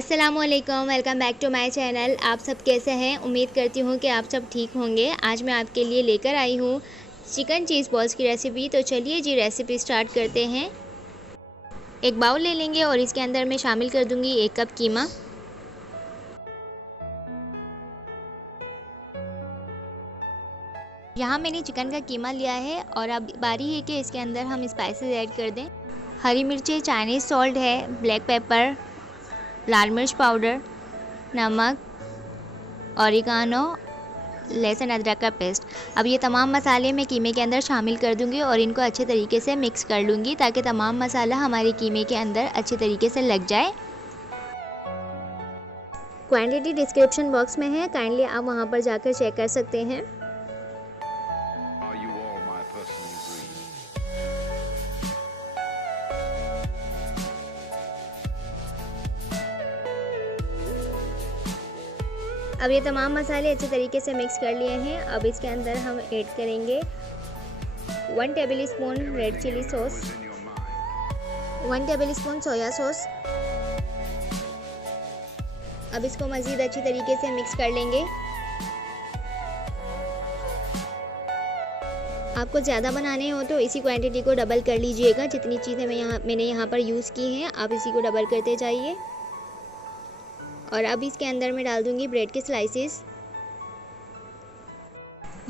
अस्सलामुअलैकुम, welcome back to my channel. आप सब कैसे हैं? उम्मीद करती हूँ कि आप सब ठीक होंगे। आज मैं आपके लिए लेकर आई हूँ चिकन चीज़ बॉल्स की रेसिपी। तो चलिए जी रेसिपी स्टार्ट करते हैं। एक बाउल ले लेंगे और इसके अंदर मैं शामिल कर दूँगी 1 कप कीमा। यहाँ मैंने चिकन का कीमा लिया है और अब बारी है कि इसके अंदर हम स्पाइसेस ऐड कर दें। हरी मिर्ची, चाइनीज़ सॉल्ट है, ब्लैक पेपर, लाल मिर्च पाउडर, नमक, ऑरिगानो, लहसुन अदरक का पेस्ट। अब ये तमाम मसाले मैं कीमे के अंदर शामिल कर दूंगी और इनको अच्छे तरीके से मिक्स कर लूँगी ताकि तमाम मसाला हमारे कीमे के अंदर अच्छे तरीके से लग जाए। क्वांटिटी डिस्क्रिप्शन बॉक्स में है, काइंडली आप वहाँ पर जाकर चेक कर सकते हैं। अब ये तमाम मसाले अच्छे तरीके से मिक्स कर लिए हैं। अब इसके अंदर हम ऐड करेंगे 1 tablespoon red chilli sauce, 1 tablespoon soya sauce. अब इसको मज़ीद अच्छी तरीके से मिक्स कर लेंगे। आपको ज़्यादा बनाने हो तो इसी क्वांटिटी को डबल कर लीजिएगा। जितनी चीज़ें मैंने यहाँ पर यूज़ की हैं, आप इसी को डबल करते जाइए। और अब इसके अंदर मैं डाल दूँगी ब्रेड के स्लाइसेस।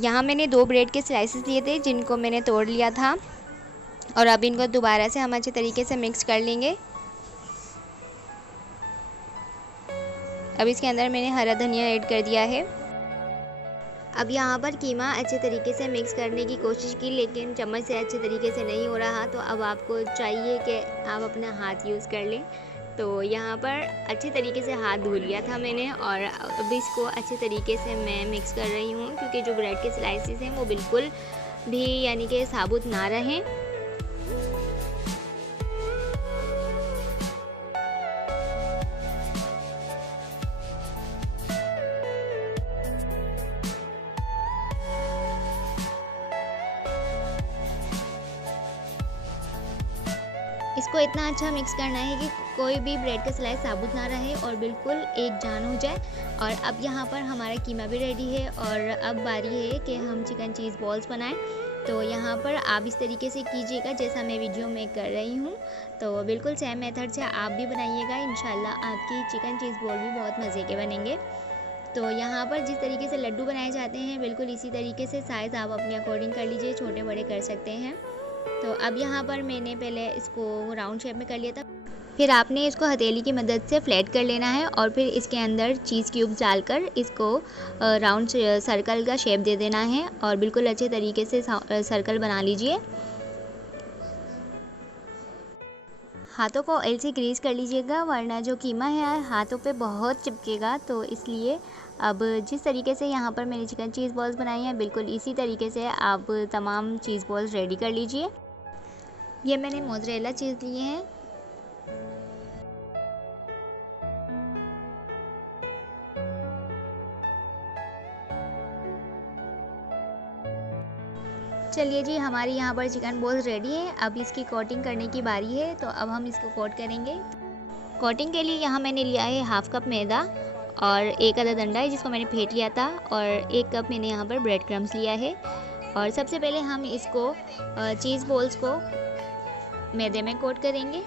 यहाँ मैंने 2 ब्रेड के स्लाइसेस लिए थे जिनको मैंने तोड़ लिया था और अब इनको दोबारा से हम अच्छे तरीके से मिक्स कर लेंगे। अब इसके अंदर मैंने हरा धनिया ऐड कर दिया है। अब यहाँ पर कीमा अच्छे तरीके से मिक्स करने की कोशिश की, लेकिन चम्मच से अच्छे तरीके से नहीं हो रहा, तो अब आपको चाहिए कि आप अपना हाथ यूज़ कर लें। तो यहाँ पर अच्छे तरीके से हाथ धो लिया था मैंने और अब इसको अच्छे तरीके से मैं मिक्स कर रही हूँ, क्योंकि जो ब्रेड के स्लाइसेस हैं वो बिल्कुल भी यानी कि साबुत ना रहें। इसको इतना अच्छा मिक्स करना है कि कोई भी ब्रेड का स्लाइस साबुत ना रहे और बिल्कुल एक जान हो जाए। और अब यहाँ पर हमारा कीमा भी रेडी है और अब बारी है कि हम चिकन चीज़ बॉल्स बनाएं। तो यहाँ पर आप इस तरीके से कीजिएगा जैसा मैं वीडियो में कर रही हूँ। तो बिल्कुल सेम मेथड से आप भी बनाइएगा, इंशाल्लाह आपकी चिकन चीज़ बॉल भी बहुत मज़े के बनेंगे। तो यहाँ पर जिस तरीके से लड्डू बनाए जाते हैं बिल्कुल इसी तरीके से साइज़ आप अपने अकॉर्डिंग कर लीजिए, छोटे बड़े कर सकते हैं। तो अब यहाँ पर मैंने पहले इसको राउंड शेप में कर लिया था, फिर आपने इसको हथेली की मदद से फ्लैट कर लेना है और फिर इसके अंदर चीज़ क्यूब्स डालकर इसको राउंड सर्कल का शेप दे देना है और बिल्कुल अच्छे तरीके से सर्कल बना लीजिए। हाथों को ऑयल से ग्रीस कर लीजिएगा, वरना जो कीमा है हाथों पे बहुत चिपकेगा। तो इसलिए अब जिस तरीके से यहाँ पर मैंने चिकन चीज़ बॉल्स बनाई हैं बिल्कुल इसी तरीके से आप तमाम चीज़ बॉल्स रेडी कर लीजिए। ये मैंने मोज़रेला चीज़ लिए हैं। चलिए जी हमारी यहाँ पर चिकन बॉल्स रेडी है। अब इसकी कोटिंग करने की बारी है। तो अब हम इसको कोट करेंगे। कोटिंग के लिए यहाँ मैंने लिया है 1/2 कप मैदा और 1 अदद अंडा है जिसको मैंने फेंट लिया था और 1 कप मैंने यहाँ पर ब्रेड क्रम्स लिया है। और सबसे पहले हम इसको चीज़ बॉल्स को मैदे में कोट करेंगे।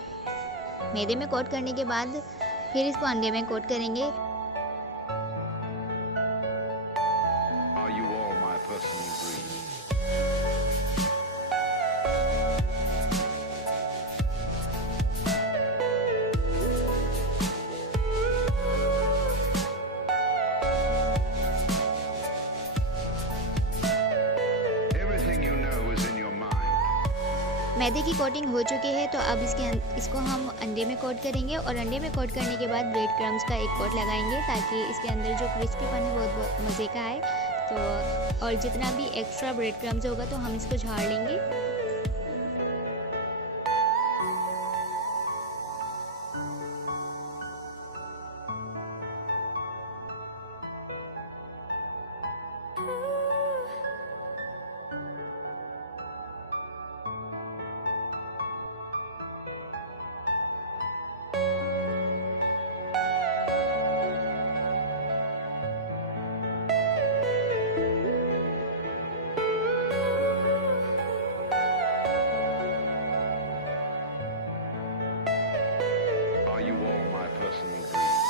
मैदे में कोट करने के बाद फिर इसको अंडे में कोट करेंगे। मैदे की कोटिंग हो चुकी है तो अब इसको हम अंडे में कोट करेंगे और अंडे में कोट करने के बाद ब्रेड क्रम्स का एक कोट लगाएंगे ताकि इसके अंदर जो क्रिस्पीपन है बहुत मज़े का आए। तो और जितना भी एक्स्ट्रा ब्रेड क्रम्स होगा तो हम इसको झाड़ लेंगे। personal dreams.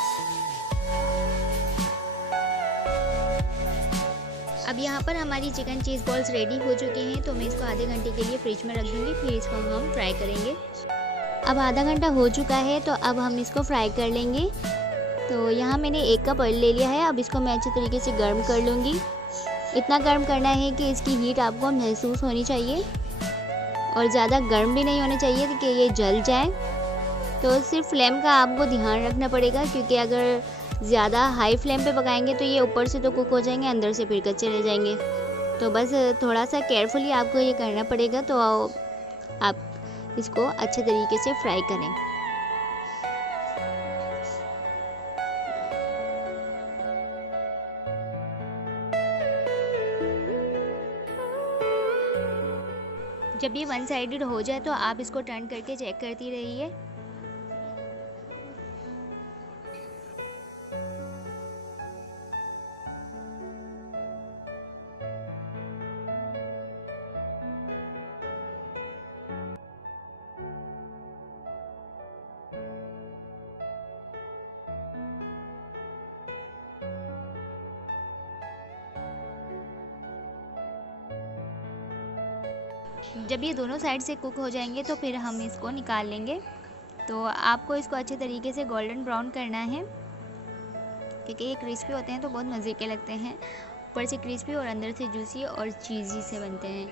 अब यहाँ पर हमारी चिकन चीज़ बॉल्स रेडी हो चुके हैं, तो मैं इसको आधे घंटे के लिए फ्रिज में रख दूँगी, फिर इसको हम फ्राई करेंगे। अब आधा घंटा हो चुका है, तो अब हम इसको फ्राई कर लेंगे। तो यहाँ मैंने 1 कप ऑयल ले लिया है। अब इसको मैं अच्छे तरीके से गर्म कर लूँगी। इतना गर्म करना है कि इसकी हीट आपको महसूस होनी चाहिए और ज़्यादा गर्म भी नहीं होना चाहिए कि ये जल जाए। तो सिर्फ फ्लेम का आपको ध्यान रखना पड़ेगा, क्योंकि अगर ज़्यादा हाई फ्लेम पे पकाएंगे तो ये ऊपर से तो कुक हो जाएंगे, अंदर से फिर कच्चे रह जाएंगे। तो बस थोड़ा सा केयरफुली आपको ये करना पड़ेगा। तो आप इसको अच्छे तरीके से फ्राई करें। जब ये वन साइडेड हो जाए तो आप इसको टर्न करके चेक करती रहिए। जब ये दोनों साइड से कुक हो जाएंगे तो फिर हम इसको निकाल लेंगे। तो आपको इसको अच्छे तरीके से गोल्डन ब्राउन करना है, क्योंकि ये क्रिस्पी होते हैं तो बहुत मज़े के लगते हैं। ऊपर से क्रिस्पी और अंदर से जूसी और चीज़ी से बनते हैं।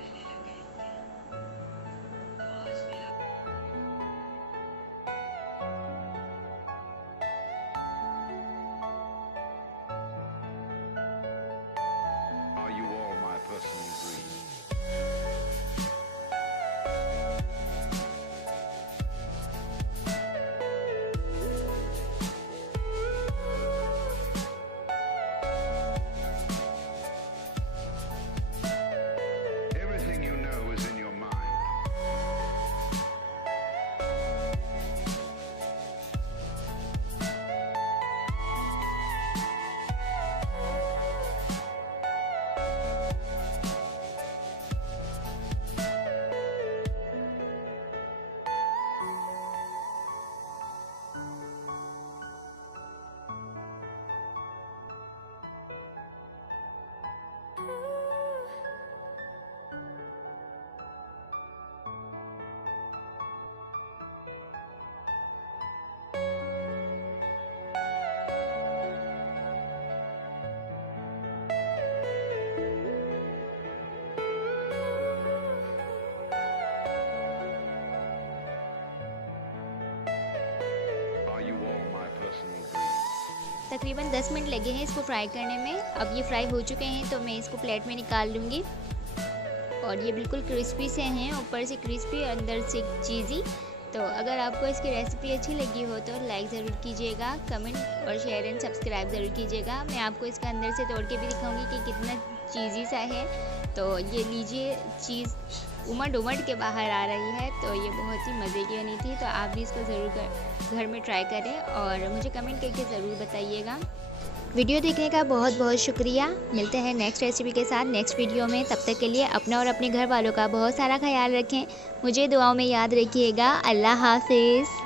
Are you all my personal dreams? Everything you know is in your mind. Are you all my personal dreams? तकरीबन 10 मिनट लगे हैं इसको फ्राई करने में। अब ये फ्राई हो चुके हैं, तो मैं इसको प्लेट में निकाल लूँगी। और ये बिल्कुल क्रिस्पी से हैं, ऊपर से क्रिस्पी और अंदर से चीज़ी। तो अगर आपको इसकी रेसिपी अच्छी लगी हो तो लाइक ज़रूर कीजिएगा, कमेंट और शेयर एंड सब्सक्राइब ज़रूर कीजिएगा। मैं आपको इसका अंदर से तोड़ के भी दिखाऊंगी कि कितना चीज़ी सा है। तो ये लीजिए, चीज़ उमड़ उमड़ के बाहर आ रही है। तो ये बहुत ही मज़े की बनी थी। तो आप भी इसको ज़रूर घर में ट्राई करें और मुझे कमेंट करके ज़रूर बताइएगा। वीडियो देखने का बहुत बहुत शुक्रिया। मिलते हैं नेक्स्ट रेसिपी के साथ नेक्स्ट वीडियो में। तब तक के लिए अपना और अपने घर वालों का बहुत सारा ख्याल रखें। मुझे दुआओं में याद रखिएगा। अल्लाह हाफिज़।